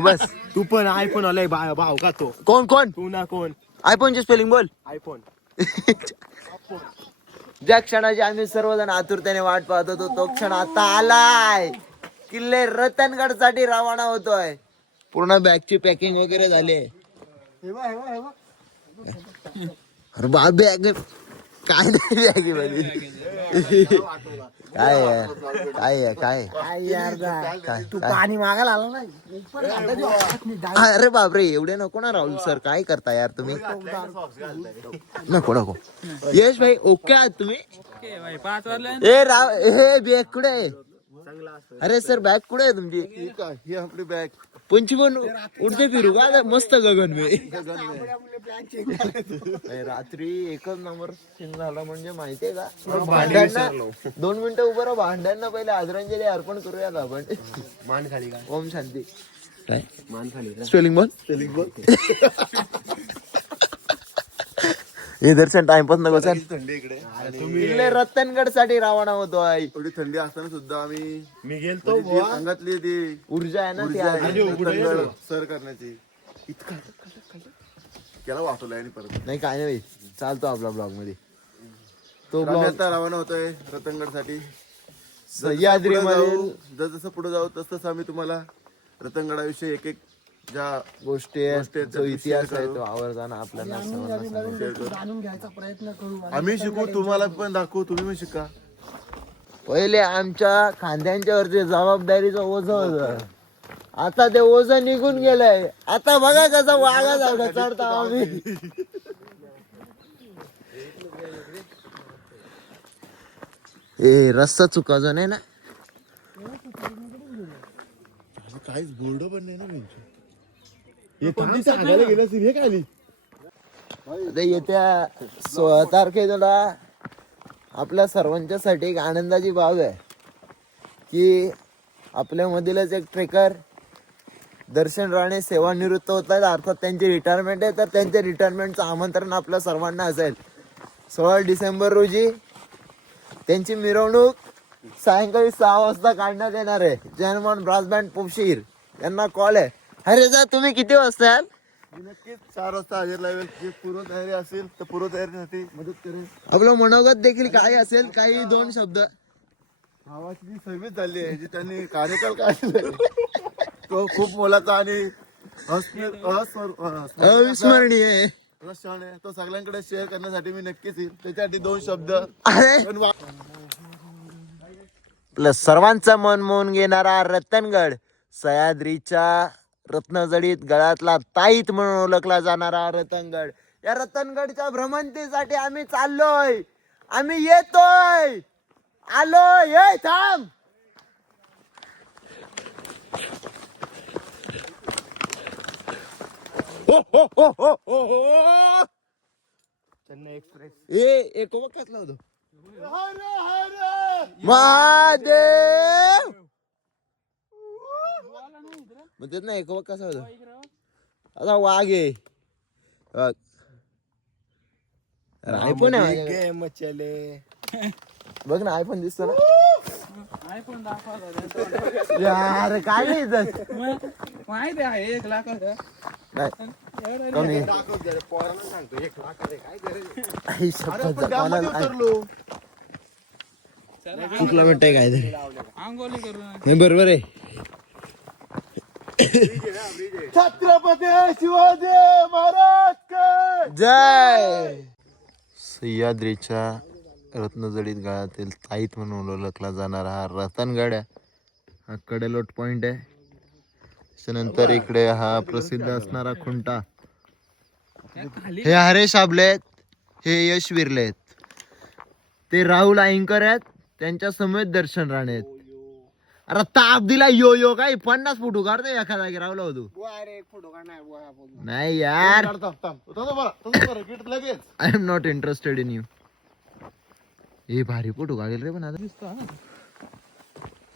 बस तू पण आयफोन आलाय भाव का तो कोण कोण तू ना कोण आयफोनची स्पेलिंग बोल. आयफोन ज्या क्षणाची आम्ही सर्वजण आतुरतेने वाट पाहत होतो तो क्षण आता आलाय. किल्ले रतनगड साठी रवाना होतोय. पूर्ण बॅगची पॅकिंग वगैरे झाली. अरे बा बॅग काय नाही बॅगेमध्ये काय आहे काय तू पाणी मागायला आला नाही. अरे बापरे एवढे नको ना राहुल सर काय करता यार तुम्ही. नको यश भाई ओके आहात तुम्ही. ए राव हे बॅग कुठे आहे. अरे सर बॅग कुठे आहे तुमची. ही आपली बॅग पंची पण उडते फिरू का मस्त गगन में. रात्री एकच नंबर सीन झाला म्हणजे माहितीये का. भांड्यांना 2 मिनिटं उभं राहा. भांड्यांना पहिले आदरांजली अर्पण करूयात आपण. मान खाली का ओम शांती. काय मान खाली स्पेलिंग बोल. हे दर्शन टाइमपास नको सर. थंडी इकडे तुम्ही रतनगड साठी रवाना होतोय. थोडी थंडी असताना सुद्धा मी गेलतो अंगातली ती ऊर्जा आहे ना ती सर करण्याची इतका केला वाचवलाय आणि परत नाही काय नाही चालतो आपला ब्लॉग मध्ये. तो आम्ही ब्लॉग आता रवाना होतोय रतनगड साठी. सह्याद्री जसं पुढे जाऊ तसं आम्ही तुम्हाला रतनगडाविषयी एक ज्या गोष्टी आहेत जो इतिहास आहे तो आवर्जानं आपल्याला जाणून घ्यायचा प्रयत्न करू. आम्ही शिकू तुम्हाला पण दाखवू तुम्ही पण शिका. पहिले आमच्या खांद्यांच्या वरती जबाबदारीचं ओझं होतं. आता ते ओझं निघून गेलंय. आता बघा कसं वागा जागा चढता आम्ही. ए रस्ता चुकायचा नाही ना. काहीच बोर्ड पण नाही ना गेलं. येत्या 16 तारखेला आपल्या सर्वांच्यासाठी एक आनंदाची बाब आहे की आपल्यामधीलच एक ट्रेकर दर्शन राणे सेवानिवृत्त होत आहेत. अर्थात त्यांची रिटायरमेंट आहे. तर त्यांच्या रिटायरमेंटचं आमंत्रण आपल्या सर्वांना असेल. 16 डिसेंबर रोजी त्यांची मिरवणूक सायंकाळी 6 वाजता काढण्यात येणार आहे. जर्मन ब्रास बँड पोपशीर यांना कॉल आहे. अरे जा तुम्ही किती वाजता याल. नक्कीच 4 वाजता हजेर लावेल. जे पूर्व तयारी असेल तर पूर्व तयारीसाठी मदत करेल. आपलं मनोगत देखील काय असेल काही 2 शब्द. भावाची जी सर्व्हिस झाली आहे जी त्यांनी कार्यकाल काढला तो खूप मोलाचा आणि अविस्मरणीय आहे. क्षण आहे. तो सगळ्यांकडे शेअर करण्यासाठी मी नक्कीच येईल. त्याच्यासाठी 2 शब्द प्लस सर्वांचं मन मोहून घेणारा रतनगड सह्याद्रीच्या रत्नजडीत गळ्यातला ताईत म्हणून ओळखला जाणारा रतनगड. या रतनगडच्या भ्रमंतीसाठी आम्ही चाललोय. आम्ही येतोय. आलोय. ये थांब. चेन्नई एक्सप्रेस एक कसला होतो महादेव. मग तेच ना एक कसा होतो असा वाघ आहे. आयफोन आहे मचले बघ ना. आयफोन दिसतो ना. यार काय नाही माहिती आहे 1 लाखाचा कमी चुकला म्हणताय काय तरी. आंघोळी करू नाही बरोबर आहे. छत्रपती शिवाजी महाराज जय. सह्याद्रीच्या रत्नजडीत गळ्यातील ताईत म्हणून ओळखला जाणारा हा रतनगड आहे. हा कडेलोट पॉइंट आहे. त्याच्यानंतर इकडे हा प्रसिद्ध असणारा खुंटा. हे हरेश आबले आहेत. हे यश विरले आहेत. ते राहुल आईंकर आहेत. त्यांच्या समेत दर्शन राणे आहेत. अरे ताप दिला यो यो काय 50 फोटो काढतो एका जागी राहुल होतो. नाही यार I am not interested in you. हे भारी फोटो काढेल रे पण आता.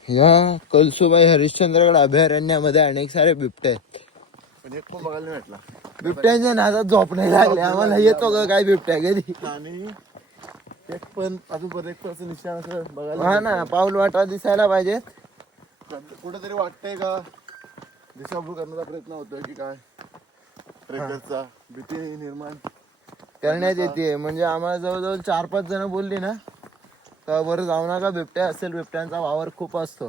या कळसुबाई हरिश्चंद्रगड अभयारण्यामध्ये अनेक सारे बिबटे आहेत. पण एक पण बघायला भेटला. बिबट्यांच्या नादात झोप नाही लागले आम्हाला. येतो का काय बिबट्या कधी. आणि एक पण अजून एक पण निशाण असं बघायला हा ना पाऊल वाटा दिसायला पाहिजे. कुठेतरी वाटतंय का दिशाभूल करण्याचा प्रयत्न होतोय की काय ट्रेकरचा भीती निर्माण करण्यात येते. म्हणजे आम्हाला जवळजवळ 4-5 जण बोलली ना तर बरं जाऊ नका, बिबट्या असेल, बिबट्यांचा वावर खूप असतो.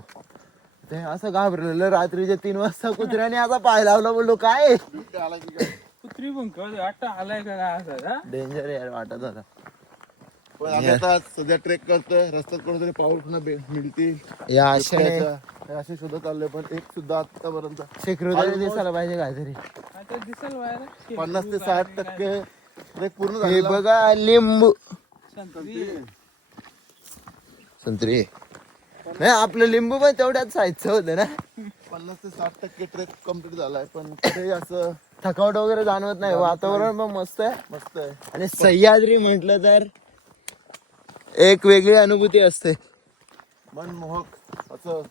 ते असं घाबरलेलं रात्रीचे 3 वाजता कुत्र्याने आता पाय लावला. बोललो काय बिबट्या आला की काय. कुत्री पण कळत वाटतं आलाय का काय असं हा? डेंजर यार वाटत होता. पण आम्ही आता सध्या ट्रेक करतोय, रस्त्यात कोणतरी पाऊल पुन्हा मिळतील या आशेने बिबट्याच्या. हे असे शोधत आले पण एक सुद्धा आतापर्यंत शेकडो दिसायला पाहिजे काहीतरी. आता दिसेल बाहेर 50 ते 60% ट्रेक पूर्ण हे झालेला. बघा लिंबू संत्री. संत्री नाही, आपलं लिंबू पण तेवढ्याच साईजचं होतं ना. 50 ते 60% ट्रेक कम्प्लीट झालाय पण ते असं थकावट वगैरे जाणवत नाही. वातावरण पण मस्त आहे. मस्त आहे. आणि सह्याद्री म्हटलं तर एक वेगळी अनुभूती असते. मनमोहक असं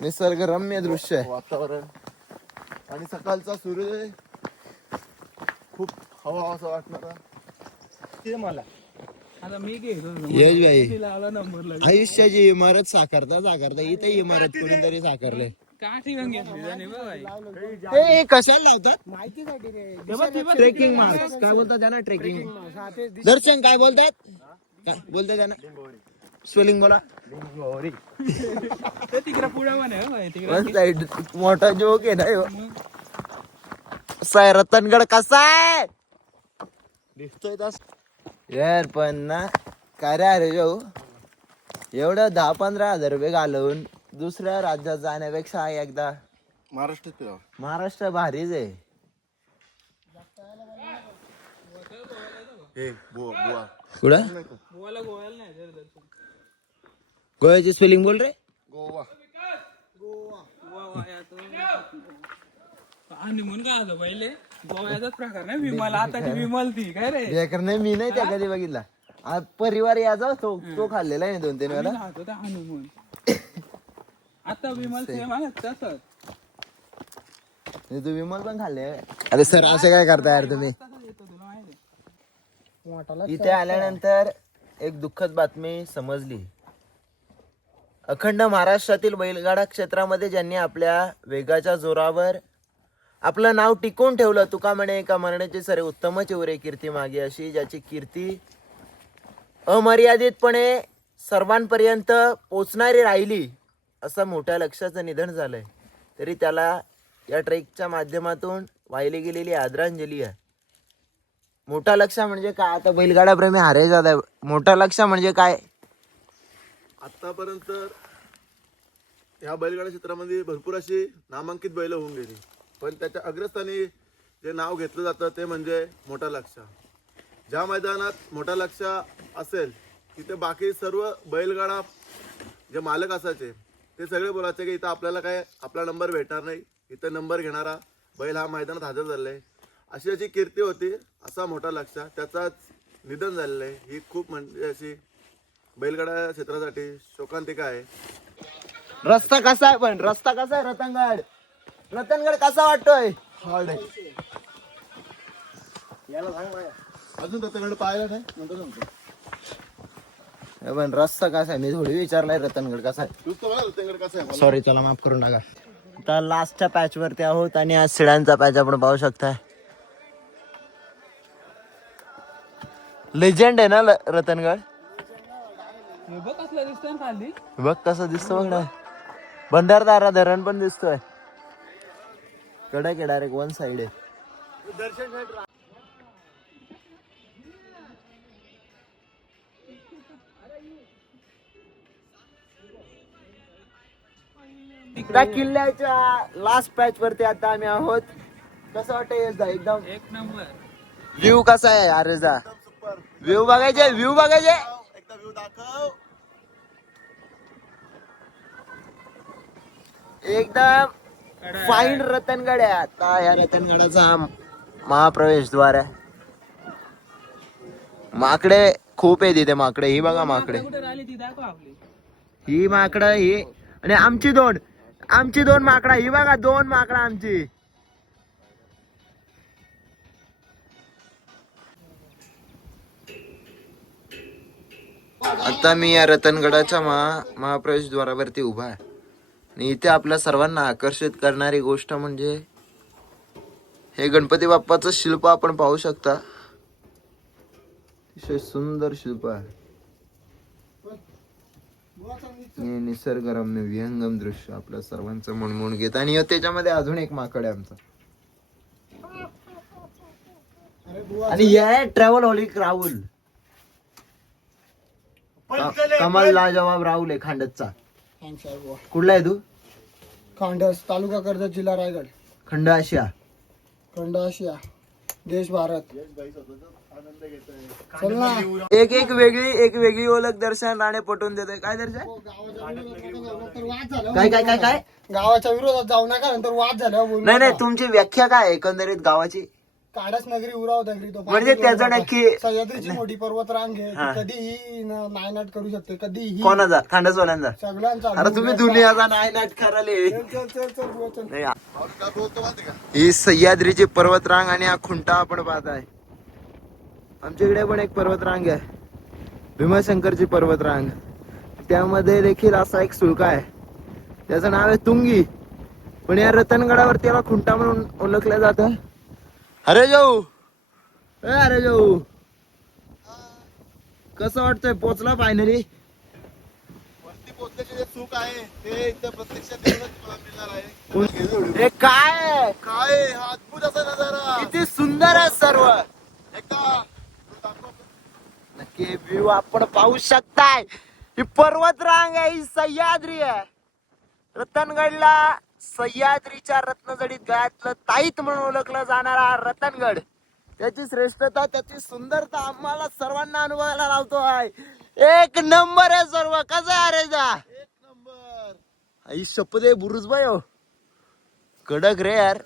निसर्गरम्य दृश्य आहे. वातावरण आणि सकाळचा सूर्योदय खूप हवा असं वाटणार. ते मला आता मी घेतो यश भाई, लावला नंबर आयुष्याची इमारत साकारता इथे इमारत कोणीतरी साकारले. काठी घेऊन घेतली त्याने बघ बाई. ते कशाला लावतात? माहितीसाठी रे. ट्रेकिंग मार्क्स काय बोलतात त्यांना? ट्रेकिंग दर्शन काय बोलतात? काय बोलतात त्यांना? स्पेलिंग बोला. ते तिकडे पुढे पण आहे हो बाई, तिकडे वन साइड मोठा जोक आहे ना ह्यो. कसा आहे रतनगड, कसा आहे दिसतोय तस यार. पण ना काय रे अरे जाऊ, एवढं 10-15 हजार रुपये घालवून दुसऱ्या राज्यात जाण्यापेक्षा एकदा महाराष्ट्रात फिरावं. महाराष्ट्र भारीच आहे. हे बुवा कुठं गोव्याला गोव्याला नाही जर दर्शन. गोव्याची स्पेलिंग बोल रे. गोवा आणि म्हणून काय होतं पहिले गोव्याचाच प्रकार नाही विमल, आताची विमल ती काय रे. बेकर नाही, मी नाही त्या कधी बघितला. परिवार याचा तो खाल्लेला आहे 2-3 वेळा. आम्ही खातो त्या हनुमान. आता विमल सेम आहे तसंच. तू विमल पण खाल्ले? अरे सर असे काय करता यार तुम्ही? तसंच येतं तुला माहिती आहे. इथे आल्यानंतर एक दुःखद बातमी समजली. अखंड महाराष्ट्रातील बैलगाडा क्षेत्रामध्ये ज्यांनी आपल्या वेगाच्या जोरावर आपलं नाव टिकवून ठेवलं, तुका म्हणे एका मरणाची सरे उत्तम चिवरे कीर्ती मागे, अशी ज्याची कीर्ती अमर्यादितपणे सर्वांपर्यंत पोचणारी राहिली, असं मोठ्या लक्ष्याचं निधन झालंय. तरी त्याला या ट्रेकच्या माध्यमातून वाहिली गेलेली आदरांजली आहे. मोठा लक्ष म्हणजे काय? आता बैलगाडा प्रेमी हारे जात आहे. मोठा लक्ष म्हणजे काय? आतापर्यंत ह्या बैलगाडा क्षेत्रामध्ये भरपूर अशी नामांकित बैल होऊन गेली पण त्याच्या अग्रस्थानी जे नाव घेतलं जातं ते म्हणजे मोठा लक्ष. ज्या मैदानात मोठा लक्ष असेल तिथे बाकी सर्व बैलगाडा जे मालक असायचे ते सगळे बोलायचे की इथं आपल्याला काय आपला नंबर भेटणार नाही, इथं नंबर घेणारा बैल हा मैदानात हजर झालेला आहे, अशी अशी कीर्ती होती. असा मोठा लक्ष त्याचाच निधन झालेलं आहे. ही खूप म्हणजे अशी बैलगाडा क्षेत्रासाठी शोकांतिका आहे. रस्ता कसा आहे? पण रस्ता कसा आहे? रतनगड कसा वाटतोय? हार्ड आहे. अजून त्याच्याकडे पाहिलं नाही नंतर सांगतो. पण रस्ता कसा आहे? मी थोडी विचारलाय रतनगड कसा आहे. तू तर बघा त्याच्याकडे कसं आहे. सॉरी, चला माफ करू नका. आता लास्टच्या पॅच वरती आहोत आणि आज शिळ्यांचा पॅच आपण पाहू शकताय. लेजंड आहे ना रतनगड. हे बघ कसलं दिसतंय ना खाली. बघ कसं दिसतो बघ. भंडारदारा धरण पण दिसतोय. कडक आहे, डायरेक्ट वन साइड आहे. त्या किल्ल्याच्या लास्ट पॅच वरती आता आम्ही आहोत. कसं वाटतं एकदम एक नंबर. व्ह्यू कसा आहे अरेजा? व्ह्यू बघायचे, व्ह्यू बघायचे. एकदा व्ह्यू दाखव. एकदम फाईन रतनगड आहे. आता या रतनगडाचा महाप्रवेशद्वार आहे. माकडे खूप आहे तिथे. माकडे ही बघा, माकडे कुठे राहिली ती दाखव आपली. ही माकडं ही आणि आमची दोन माकडा. ही बघा 2 माकडा आमची. आता मी या रतनगडाच्या महाप्रवेशद्वारावरती उभा आहे. आणि इथे आपल्या सर्वांना आकर्षित करणारी गोष्ट म्हणजे हे गणपती बाप्पाचं शिल्प आपण पाहू शकता. अतिशय सुंदर शिल्प आहे. हे निसर्गरम्य विहंगम दृश्य आपल्या सर्वांचं मनमोहन घेत. आणि त्याच्यामध्ये अजून एक माकड आहे आमचा. आणि हे आहे ट्रॅव्हल हॉलिक राहुल. कमल लाजवाब राहुल आहे खांडसचा. कुठला आहे तू? खांडस, तालुका कर्जत, जिल्हा रायगड. खंड आशिया. खंड आशिया, देश भारत. चल ना. एक वेगळी ओळख दर्शन राणे पटवून देते. काय दर्शन? काय काय काय काय गावाच्या विरोधात जाऊ नका, नंतर वाद झाल्यावर बोलू नाही नका. नाही, तुमची व्याख्या काय आहे एकंदरीत गावाची? काडस नगरी, उराव नगरी. तो म्हणजे त्याचं नक्की- सह्याद्रीची मोठी पर्वत रांग आहे. ती कधीही नायनाट करू शकते, कधीही. कोणाचा? खांडसवाल्यांचा? सगळ्यांचा. अरे तुम्ही दुनियाचा नाही नाट कराले. चल चल चल चल बुवा, चल. नाही, काय बोलतो माहिती का? ही सह्याद्रीची पर्वतरांग आणि हा खुंटा आपण पाहताय. आमच्याकडे पण एक पर्वतरांग आहे, भीमाशंकरची पर्वतरांग. त्यामध्ये देखील असा एक सुळका आहे, त्याचं नाव आहे तुंगी. पण या रतनगडावर त्याला खुंटा म्हणून ओळखलं जातं. अरे जाऊ, अरे जाऊ, कसं वाटतंय? पोचला फायनली? वरती पोहोचल्याचे जे सुख आहे ते इथं प्रत्यक्षात येऊनच तुला मिळणार आहे. हे काय आहे? काय आहे हा अद्भुत असा नजारा. किती सुंदर आहे सर्व. एकदा तू दाखव. नक्की व्ह्यू आपण पाहू शकताय. ही पर्वतरांग आहे, ही सह्याद्री आहे. रतनगडला सह्याद्रीच्या रत्नजडीत गळ्यातलं ताईत म्हणून ओळखलं जाणारा हा रतनगड, त्याची श्रेष्ठता, त्याची सुंदरता आम्हाला सर्वांना अनुभवायला लावतो आहे. एक नंबर आहे सर्व. कसं आहे रे जा? एक नंबर. आई शपथ आहे बुरुज बाय हो, कडक रे यार.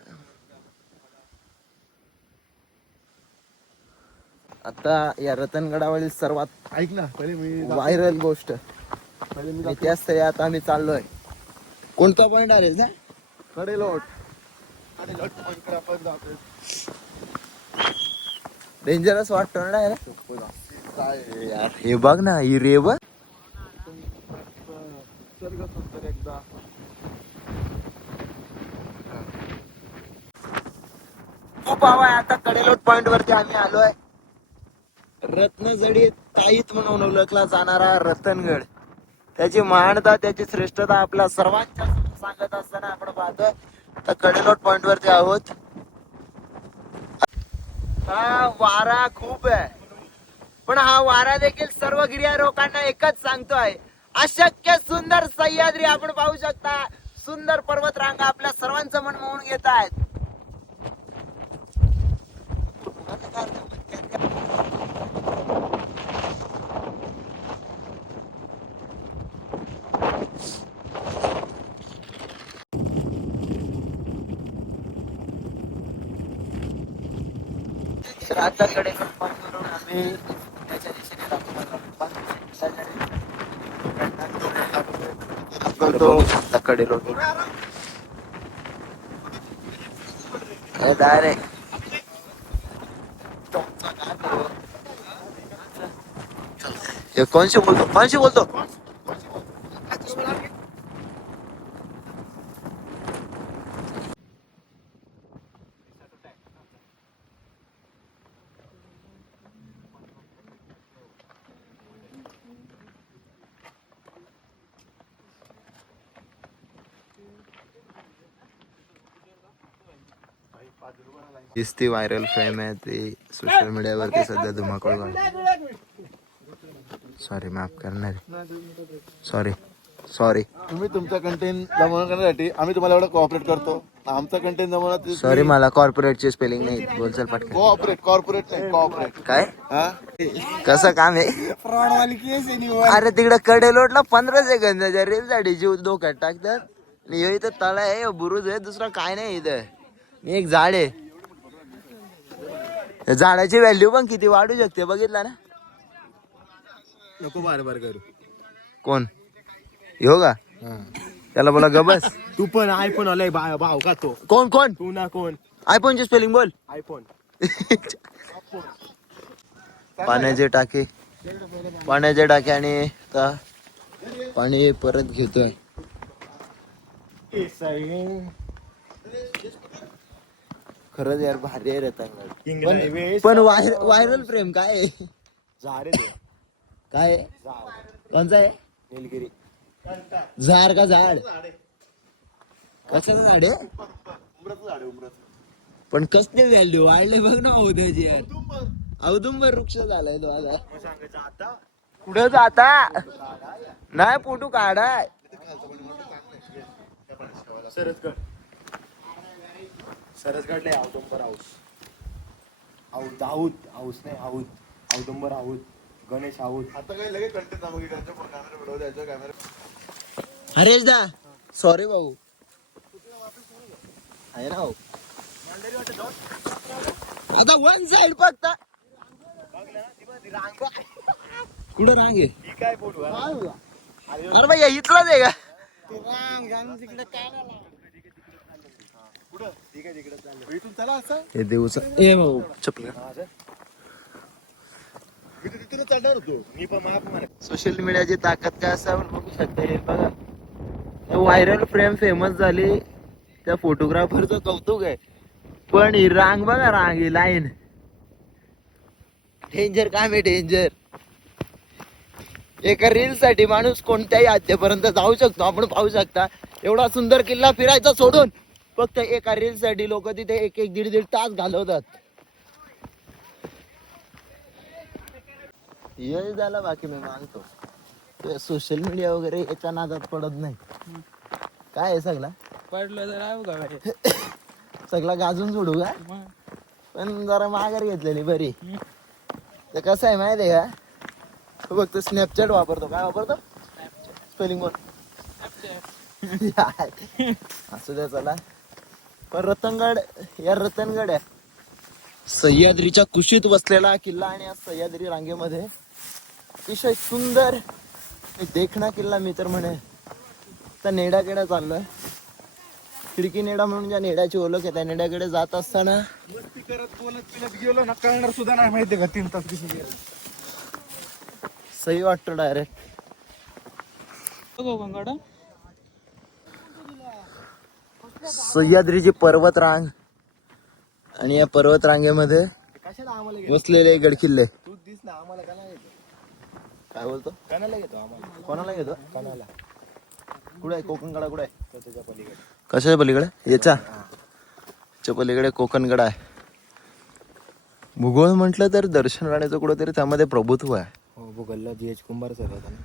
आता या रतनगडावरील सर्वात ऐक ना, पहिले मी व्हायरल गोष्ट मी त्याच स्थळी आता आम्ही चाललोय. कोणता पॉइंट आहे रे? कडेलोट. कडेलोट पॉइंटकडे आपण जातोय. डेंजरस वाटतो ना रे काय आहे? यार. हे बघ ना, ही रेव निसर्ग सुंदर एकदा. खूप हवा आहे. आता कडेलोट पॉइंट वरती आम्ही आलोय. रत्नजडी ताईत म्हणून ओळखला जाणारा रतनगड, त्याची महानता, त्याची श्रेष्ठता आपल्या सर्वांच्या समोर सांगत असताना आपण पाहतोय. तर कडेलोट पॉइंट वरती आहोत. हा वारा खूप आहे, पण हा वारा देखील सर्व गिर्यारोहकांना एकच सांगतोय, अशक्य सुंदर सह्याद्री आपण पाहू शकता. सुंदर पर्वत रांगा आपल्या सर्वांचं मन मोहून घेत आहेत. तर आता कडेलोट पॉइंट वरून आम्ही त्याच्या दिशेने आता कडेलोट डायरेक्ट कौन से बोलतो ती व्हायरल फ्रेम आहे, ती सोशल मीडियावरती सध्या धुमाकूळ आहे. सॉरी, माफ करणार. सॉरी तुम्ही तुमचा कंटेंट जमा करण्यासाठी आम्ही तुम्हाला एवढं कोऑपरेट करतो. आमचा कंटेंट जमवण्यात सॉरी, मला कॉर्पोरेटची स्पेलिंग नाही बोलचाल पटकन. कॉर्पोरेट नाही, कॉऑपरेट. काय हा? कसं काम आहे? फ्रॉड वाली केस आहे निवड. अरे तिकडे कडेलोटला 15 सेकंदाच्या रेलसाठी जीव धोक्यात टाकतात. आणि ह्यो इथं तळा आहे, बुरुज आहे, दुसरं काय नाही इथं. एक झाड आहे, त्या झाडाची व्हॅल्यू पण किती वाढू शकते बघितला ना. नको बार करू. कोण ह्यो का? त्याला बोला गबस. तू पण आयफोन आलाय भाव का तो? कोण तू ना कोण? आयफोनची स्पेलिंग बोल. आयफोन. पाण्याचे टाके आणि आता पाणी परत घेतोय. खरंच यार भारी आहे रतनगड. पण व्हायरल प्रेम काय आहे? काय आहे? कोणचा आहे? निलगिरी झाड का झाड? कशाचं झाड आहे? उमराचं झाड आहे उमराचं. पण कसले व्हॅल्यू वाढले बघ ना औद्याची यार. औदुंबर वृक्ष झालाय तो आता. कुठं जाता? नाही फोटो काढाय. सरसगडले औदुंबर हाऊस हाऊस नाही औदुंबर हाऊस गणेश हाऊस. आता काही लगेच कंटेंट मग त्यांच्या पण कॅमेरा व्हिडिओ द्यायचा कॅमेरा. हरेश दा सॉरी भाऊ. आहे ना भाऊ. आता वन साइड फक्त. कुठं रांग आहे? काय बोलू अरे भाई इथलाच आहे का? इथून चला असं हे देऊचा ए भाऊ चपल. मी तर तिथूनच चढणार होतो. मी पण माफ मार. सोशल मीडियाची ताकद काय असं आपण बघू शकता. हे बघा व्हायरल फ्रेम फेमस झाली त्या फोटोग्राफरचं कौतुक आहे. पण ही रांग बघा रांग ही लाईन डेंजर काम आहे डेंजर. एका रील साठी माणूस कोणत्याही हद्दीपर्यंत जाऊ शकतो. आपण पाहू शकता एवढा सुंदर किल्ला फिरायचा सोडून फक्त एका रील साठी लोक तिथे एक एक दीड तास घालवतात. हे झालं बाकी मी मानतो. ते सोशल मीडिया वगैरे याच्या नादात पडत नाही. काय आहे सगळा पडलं तर राहू का बाई? सगळा गाजून सोडू का? मग पण जरा माघार घेतलेली बरी. ते कसं आहे माहिती आहे का? तो फक्त स्नॅपचॅट वापरतो. काय वापरतो? स्पेलिंग बोल. असू द्या चला. पण रतनगड या रतनगड आहे सह्याद्रीच्या कुशीत बसलेला किल्ला. आणि या सह्याद्री रांगेमध्ये अतिशय सुंदर देखणा किल्ला मी तर म्हणे. तर नेडाकडे चाललोय. खिडकी नेडा म्हणून ज्या नेडाची ओळख आहे त्या नेड्याकडे जात असताना मस्ती करत बोलत पिलत गेलो ना कळणार सुद्धा नाही माहितीये का 3 तास कशी गेले. सही वाटतो डायरेक्ट. कोकणकडं सह्याद्रीची पर्वत रांग आणि या पर्वत रांगेमध्ये कशाला आम्हाला बसलेले गडकिल्ले. तू दिस ना आम्हाला का नाही येतो. काय बोलतो? कणाला घेतो आम्हाला. कोणाला घेतो? कणाला कुठे आहे कोकणगडा? कुठे आहे? तर त्याच्या पलीकडे. कशाच्या पलीकडे? याच्या पलीकडे कोकणगड आहे. भूगोल म्हटलं तर दर्शन राणेचं कुठंतरी त्यामध्ये प्रभुत्व आहे. हो भूगोलला GH कुंभार सर होता ना.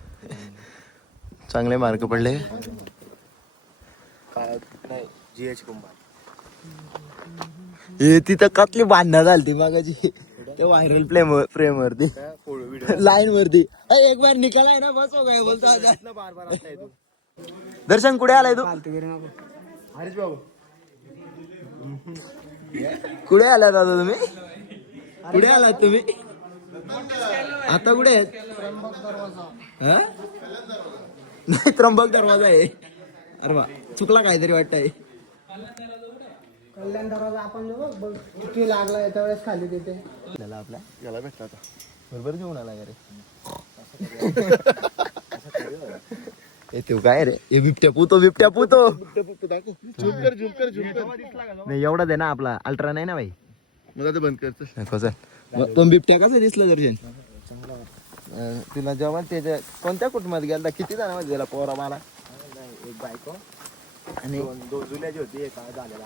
चांगले मार्क पडले. काय नाही GH कुंभार. हे तिथं कसली बांधण्यात आली ती मागाची ते व्हायरल फ्रेम वरती काय व्हिडिओ लाईन वरती. एक बार निकालाय ना बस हो काय बोलतो आता. बार बार असलाय तू. दर्शन कुठे आलाय तू? हरीश भाऊ कुठे आलात दादा तुम्ही? कुठे आलात तुम्ही? आता कुठे आहेत? हा? नाही त्र्यंबक दरवाजा आहे. अरे वा चुकला काहीतरी वाटतंय. कल्याण दरवाजा आपण किती लागला याच्या वेळेस खाली तिथे त्याला आपल्या याला भेटला आता. बरोबर घेऊन आला का रे? ए तू काय रे? हे बिबट्या पुतो दाखव. झुमकर. नाही एवढा दे ना आपला अल्ट्रा नाही ना भाई. मग आता बंद करतो. कसं तो बिबट्या कसं दिसलं दर्शन? तुला जेव्हा त्याच्या कोणत्या कुटुंबात गेला? किती जणांमध्ये गेला पोरा मला? एक बायको आणि दोन जुल्याची होती. एक झालेला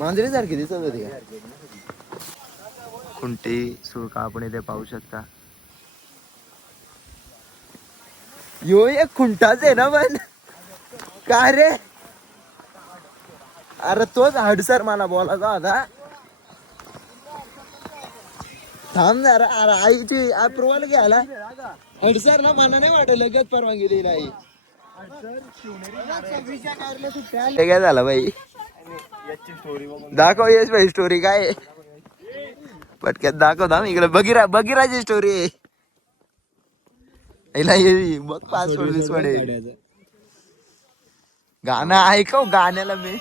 मांजरी सारखी दिसत होती का? खुंटी सुळका आपण इथे पाहू शकता. यो एक खुंटाच आहे ना पण काय रे? अरे तोच हडसर मला बोलायचा होता. थांब ना अरे आईची अप्रुव्हल घ्यायला हडसर ना मला नाही वाटत लगेच परवानगी देईल आई. हे काय झालं बाई? दाखव यश भाई स्टोरी काय आहे? पटक्यात दाखव थांब इकडे. बगीराची स्टोरी आहे. बघ पासवर्ड बिसवर्ड गाणं ऐकव. गाण्याला मी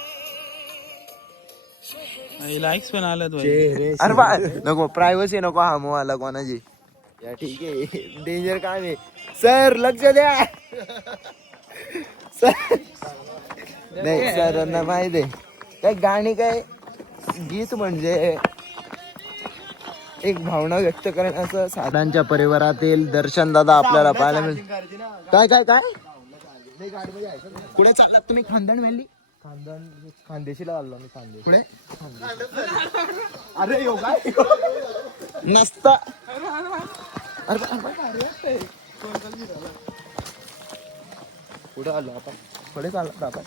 लाईक्स पण आल्यात भाई. अरे बा नको प्रायव्हसी नको हा आला कोणाची. या ठीक आहे डेंजर काम आहे. सर लक्ष द्या. सर नाही सरांना माहिती आहे काय गाणी काय गीत म्हणजे एक भावना व्यक्त करण्याचं साधांच्या परिवारातील दर्शन दादा आपल्याला पाहायला मिळेल. काय काय काय कुठे चाललात तुम्ही? खानदान व्हॅली खानदेशीला आलो मी खानदेश. पुढे अरे योगा नसता अरे पुढे आलो आपण. पुढे चालत आपण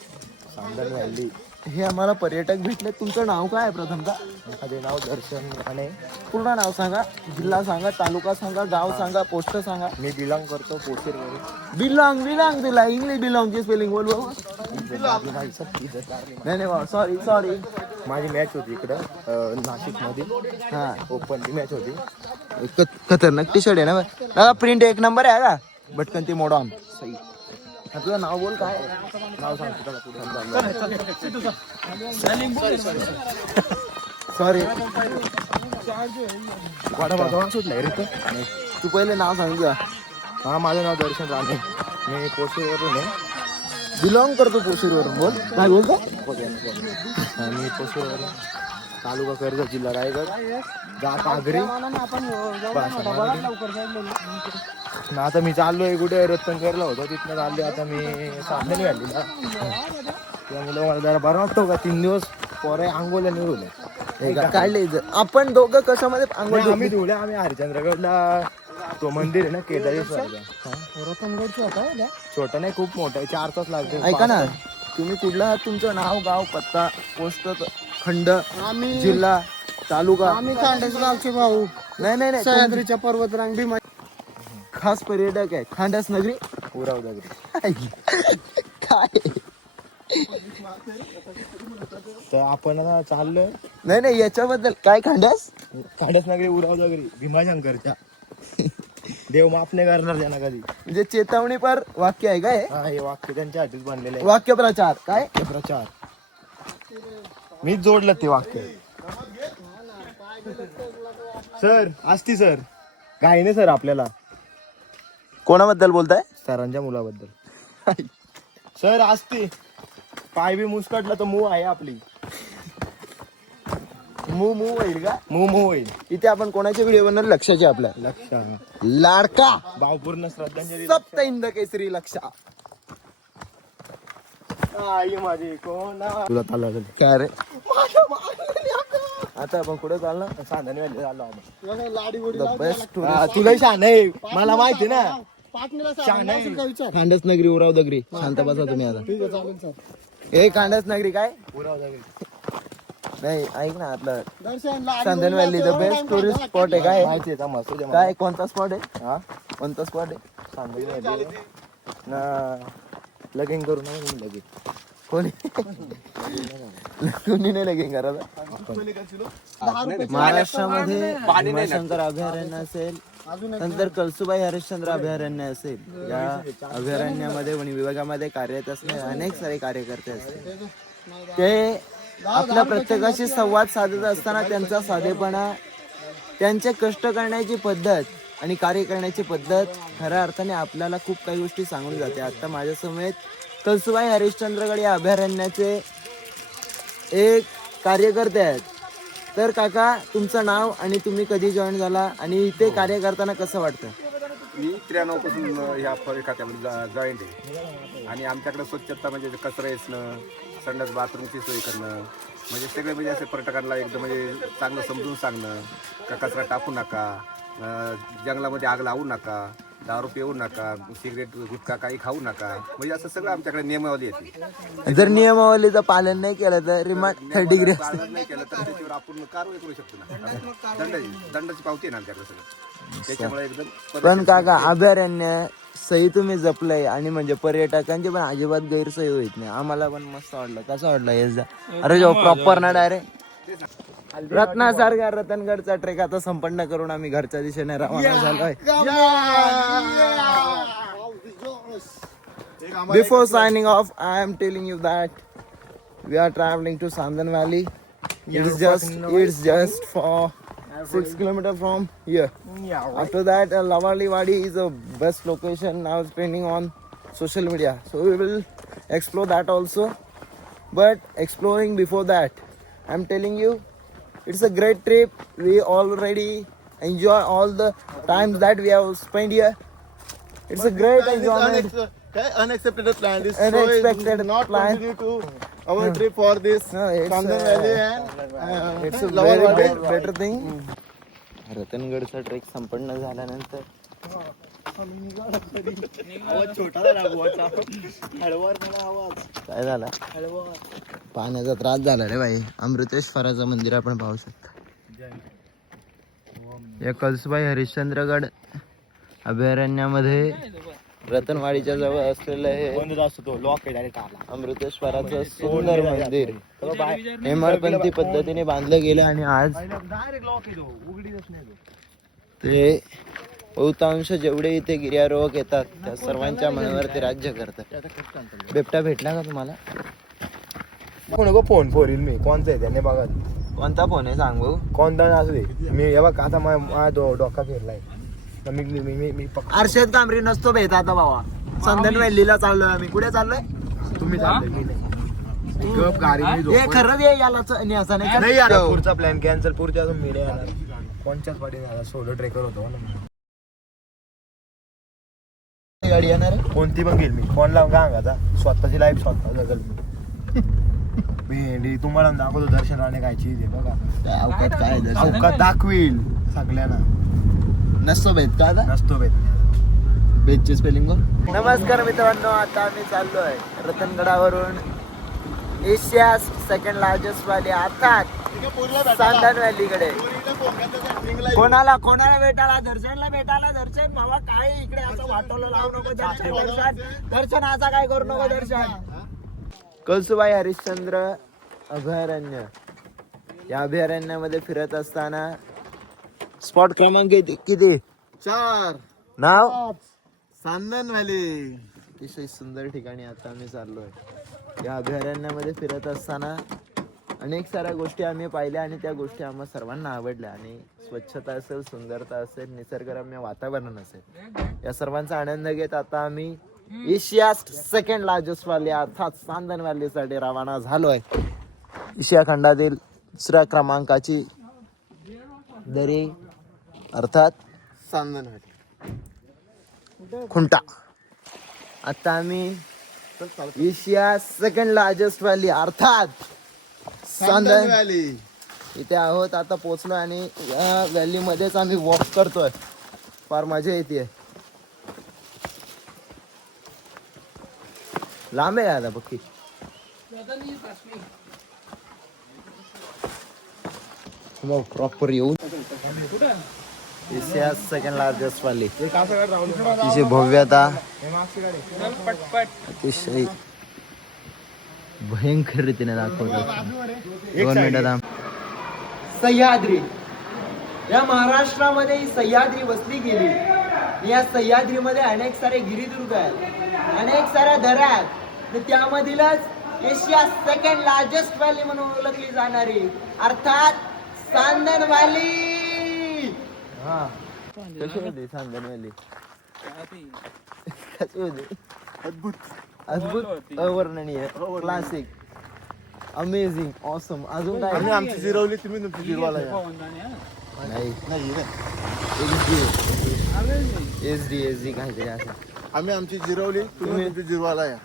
खानदान व्हॅली. हे आम्हाला पर्यटक भेटले. तुमचं नाव काय आहे प्रथमतः? माझे नाव दर्शन आणि पूर्ण नाव सांगा, जिल्हा सांगा, तालुका सांगा, गाव सांगा, पोस्ट सांगा. मी बिलॉंग करतो पोशीरवरून. बिलॉंग तुला इंग्लिश बिलॉंग ची स्पेलिंग बोल भाऊ. नाही नाही सॉरी माझी मॅच होती इकडं नाशिक मध्ये. हा ओपनची मॅच होती. खतरनाक टी शर्ट आहे ना दादा. प्रिंट एक नंबर आहे का? भटकन ती मोडॉन. तुझं नाव बोल काय? नाव सांगतो पुढे. सॉरी वाडा सुटलाय रे तो. तू पहिले नाव सांग तुझं. हा माझं नाव दर्शन राणे. मी पोशीरवरून आहे. बिलॉंग करतो पोशीरवरून. बोल काय बोलतो? मी पोशीरवरून तालुका कर्जत जिल्हा रायगड जात आगरी. ना आता मी चाललोय कुठे रत्नगरला होतो तिथनं चाललोय आता मी साधन घालीला. त्यामुळे मला जरा बरं वाटतो का 3 दिवस पोरे आंघोळ्या निघूल्या. काढले आपण दोघं कशामध्ये आंघोळ आम्ही धुळे. आम्ही हरिश्चंद्रगडला तो मंदिर आहे ना केदारेश्वरचा. रतनगडचं होता छोटा नाही खूप मोठा आहे. 4 तास लागतो. ऐका ना तुम्ही कुठला आहात? तुमचं नाव, गाव, पत्ता, पोस्ट, खंड, आम्ही जिल्हा, तालुका. आम्ही खांडेश गावचे भाऊ. नाही नाही नाही सह्याद्रीच्या पर्वतरांग भीमा. खास पर्यटक आहे खांडस नगरी. उराव दगडी. काय तर आपण आता चाललोय नाही नाही याच्याबद्दल काय खांडस? खांडस नगरी उराव दगडी भीमाशंकरच्या. देव माफ नाही करणार त्यांना कधी. म्हणजे चेतावणी पर वाक्य आहे काय? हा हे वाक्य त्यांच्या हातीच बनलेलं आहे. वाक्य प्रचार काय? प्रचार मीच जोडलं ते वाक्य. सर असती सर काही नाही सर आपल्याला. कोणाबद्दल बोलताय? सरांच्या मुलाबद्दल. सर असती पाय बी मुसकटला तर मूव आहे आपली. मू होईल का? मूव होईल. इथे आपण कोणाचे व्हिडिओ बनवले? लक्षाचे आपल्या लक्ष लाडका भावपूर्ण श्रद्धांजली. सप्त इंद केसरी लक्षा. आई माझी कोणा तुला चालला काय रे? आता आपण कुठे चालणार? सांधणी वाले चाललो आपण. लाडी गोडी द बेस्ट तुला शान आहे मला माहिती ना. पाटणीला शान आहे. का विचार. खांडस नगरी उराव दगरी. शांत बसा तुम्ही आता. ठीक आहे चालेल सर. हे खांडस नगरी काय उराव दगडी. नाही ऐक ना आपलं दर्शन लाडी चांदण Valley the best tourist spot आहे काय? माहिती आहे का मस्त काय कोणता स्पॉट आहे? हा कोणता स्पॉट आहे? सांधणी वाले ना लगीन करू नका तुम्ही लगेच. कोणी कोणी नाही लगेच करायला. महाराष्ट्रामध्ये भीमाशंकर अभयारण्य असेल, नंतर कळसुबाई हरिश्चंद्र अभयारण्य असेल. या अभयारण्यामध्ये वन विभागामध्ये कार्यरत असणारे अनेक सारे कार्यकर्ते असतील. ते आपल्या प्रत्येकाशी संवाद साधत असताना त्यांचा साधेपणा, त्यांचे कष्ट करण्याची पद्धत आणि कार्य करण्याची पद्धत खऱ्या अर्थाने आपल्याला खूप काही गोष्टी सांगून जाते. आता माझ्यासमोर कळसुबाई हरिश्चंद्रगड या अभयारण्याचे एक कार्यकर्ते आहेत. तर काका तुमचं नाव आणि तुम्ही कधी जॉईन झाला आणि इथे कार्य करताना कसं वाटतं? मी 93 पासून ह्या खात्यामध्ये जॉईंट आहे. आणि आमच्याकडे स्वच्छता म्हणजे कचरा येणं, संडास बाथरूमची सोय करणं, म्हणजे सगळे म्हणजे असे पर्यटकांना एकदम म्हणजे चांगलं समजून सांगणं का कचरा टाकू नका, जंगलामध्ये आग लावू नका, दारू पिऊ नका, सिगरेट गुटखा काही खाऊ नका, म्हणजे असं सगळं आमच्याकडे नियमावली येते. जर नियमावलीचं पालन नाही केलं तर रिमांड 3rd डिग्री असते. पालन नाही केलं तर त्याच्यावर आपण कारवाई करू शकतो ना. दंडाची पावती आहे ना आमच्याकडे सगळं. त्याच्यामुळे एकदम पण काका अभयारण्य सही तुम्ही जपलंय आणि म्हणजे पर्यटकांची पण अजिबात गैरसोय होत नाही. आम्हाला पण मस्त वाटलं. कसं वाटलं येस? अरे जो प्रॉपर ना डायरेक्ट रत्नासारखा रतनगडचा ट्रेक आता संपन्न करून आम्ही घरच्या दिशेने रवाना झालोय. Before signing off, I am telling you that we are traveling to Sandan Valley. It's just for 6 kilometers from here. After that, Lavali Wadi is the best location now trending on social media. So we will explore that also. but exploring before that. I'm telling you, it's a great trip. We already enjoy all the times that we have spent here. It's a great enjoyment. Unaccepted plan. This Unexpected not plan. continue to our trip for this No, it's, Sandan Valley and It's a Lower very Valley. better thing. रतनगडचा trek संपन्न झाल्यानंतर काय झाला पाण्याचा त्रास झाला रे भाई. अमृतेश्वराचं मंदिर आपण पाहू शकता. या कळसुबाई हरिश्चंद्रगड अभयारण्यामध्ये रतनवाडीच्या जवळ असलेलं हे असतो लॉक आहे डायरेक्ट आला. अमृतेश्वराचं सुंदर मंदिर हेमाडपंथी पद्धतीने बांधलं गेलं आणि आज डायरेक्ट लॉक आहे तो, उघडीच नाही तो. ते बहुतांश जेवढे इथे गिर्यारोहक येतात त्या सर्वांच्या मनावरती राज्य करतात. बिबट्या भेटला का तुम्हाला? नको फोन फोरील मी कोणचा आहे त्याने बघा. कोणता फोन आहे सांग भाऊ. कोणता असू दे मी हे बघ आता माझा डोका फिरलाय. मी मी मी मी पक्का अर्षद कांबरी नसतो भेट आता बाबा. संदन व्हॅलीला चाललोय आम्ही. कुठे चाललोय? तुम्ही चालले मी नाही. गप गाडी मी हे झोपतो. खरं दे याला असं नाही नाही यार पुढचा प्लॅन कॅन्सल. पुढच्या अजून मी नाही येणार. कोणच्याच पाठी नाही सोलो ट्रेकर होतो ना. गाडी येणार आहे? कोणती पण घेईल मी. फोन लावून का आता स्वतःची लाईफ स्वतः जगल मी. तुम्हाला दाखवतो दर्शन राणे काय चीज आहे बघा. काय अवकात काय आहे दर्शन? अवकात दाखवील सगळ्यांना. नसतो भेट का आता? नसतो भेट. बेचची स्पेलिंग बोल. नमस्कार मित्रांनो, आता आम्ही चाललोय रतनगडावरून एशिया सेकंड लार्जेस्ट व्हॅली अर्थात सांदन व्हॅलीकडे. कोणाला भेटायला? दर्शनला भेटायला. दर्शन भावा काय इकडे असं वाटवलं लावू नको. दर्शन असा काय करू नको. दर्शन कळसुबाई हरिश्चंद्र अभयारण्य. या अभयारण्यामध्ये फिरत असताना स्पॉट क्रमांक किती? 4 नाव सांदन व्हॅली. अतिशय सुंदर ठिकाणी आता आम्ही चाललोय. या अभयारण्यामध्ये फिरत असताना अनेक साऱ्या गोष्टी आम्ही पाहिल्या आणि त्या गोष्टी आम्हा सर्वांना आवडल्या. आणि स्वच्छता असेल, सुंदरता असेल, निसर्गरम्य वातावरण असेल, या सर्वांचा आनंद घेत आता आम्ही एशिया सेकंड लार्जेस्ट व्हॅली अर्थात सांदन व्हॅलीसाठी रवाना झालोय. एशिया खंडातील दुसऱ्या क्रमांकाची दरी अर्थात सांदन व्हॅली. खुंटा. आता आम्ही एशिया सेकंड लार्जेस्ट व्हॅली अर्थात सांदन व्हॅली इथे आहोत. आता पोहोचलो आणि या व्हॅली मध्येच आम्ही वॉक करतोय. फार मजा येते. लांब आहे आता पक्की. मग प्रॉपर येऊन एशिया सेकंड लार्जेस्ट व्हॅली. तिची भव्यता अतिशय भयंकर रीतीने दाखवतात. 2 मिनिटं. सह्याद्री. या महाराष्ट्रामध्ये ही सह्याद्री वसली गेली. या सह्याद्रीमध्ये अनेक सारे गिरिदुर्ग आहेत, अनेक साऱ्या दऱ्या आहेत. आणि त्यामधीलच एशिया सेकंड लार्जेस्ट व्हॅली म्हणून ओळखली जाणारी अर्थात सांदन व्हॅली. कशी होती सांदन व्हॅली? कशी होती? अद्भुत, अवर्णनीय, क्लासिक, अमेझिंग, ऑसम. अजून काय? आम्ही आमची जिरवली, तुम्ही तुमची जिरवाला या. नाही नाही रे. एसडी काहीतरी असं. आम्ही आमची जिरवली, तुम्ही तुमची जिरवाला या.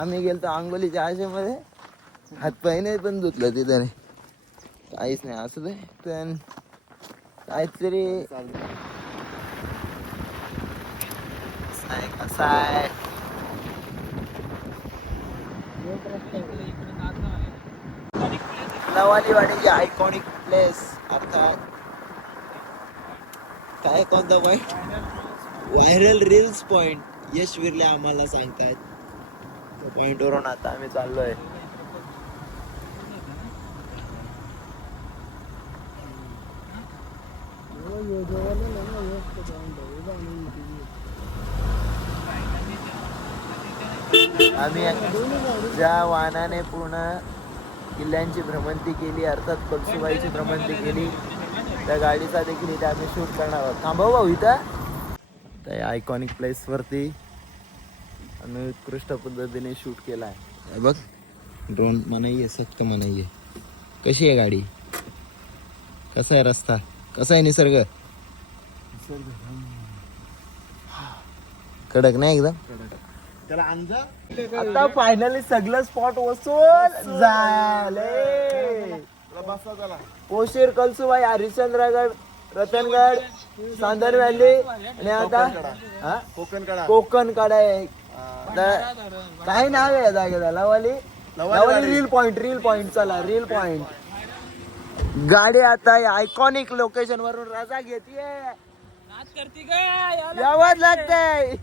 आम्ही गेलतो आंघोलीच्या आशेमध्ये. हातपाय नाही पण धुतलं तिथे. काहीच नाही असं ते. पण काहीतरी कसं आहे. लवालीवाडीची आयकॉनिक प्लेस अर्थात काय कोणता point? Viral reels point. Yash Virle आम्हाला सांगतायत. त्या पॉइंटवरून आता आम्ही चाललोय. आम्ही ज्या वाहनाने पूर्ण किल्ल्यांची भ्रमंती केली अर्थात कळसुबाईची भ्रमंती केली त्या गाडीचा देखील इथे आम्ही शूट करणार आहोत. थांबव भाऊ इथं. त्या आयकॉनिक प्लेसवरती आम्ही उत्कृष्ट पद्धतीने शूट केला आहे. हे बघ ड्रोन मनाई सक्त मनाई आहे. कशी आहे गाडी, कसा आहे रस्ता, कसा आहे निसर्ग, कडक नाही एकदम. त्याला अंजा आता फायनली सगळं स्पॉट वसूल झाले. बसा त्याला पोशीर, कलसुबाई, हरिश्चंद्रगड, रतनगड, सांदर व्हॅली आणि आता हा? कोकण कडा कोकण कडा आहे. काय नाव आहे या जागेला? लवाली रील पॉइंट. चला रील पॉइंट. गाडी आता आयकॉनिक लोकेशन वरून रजा घेतीये. नाच करते काय यावंच लागतंय.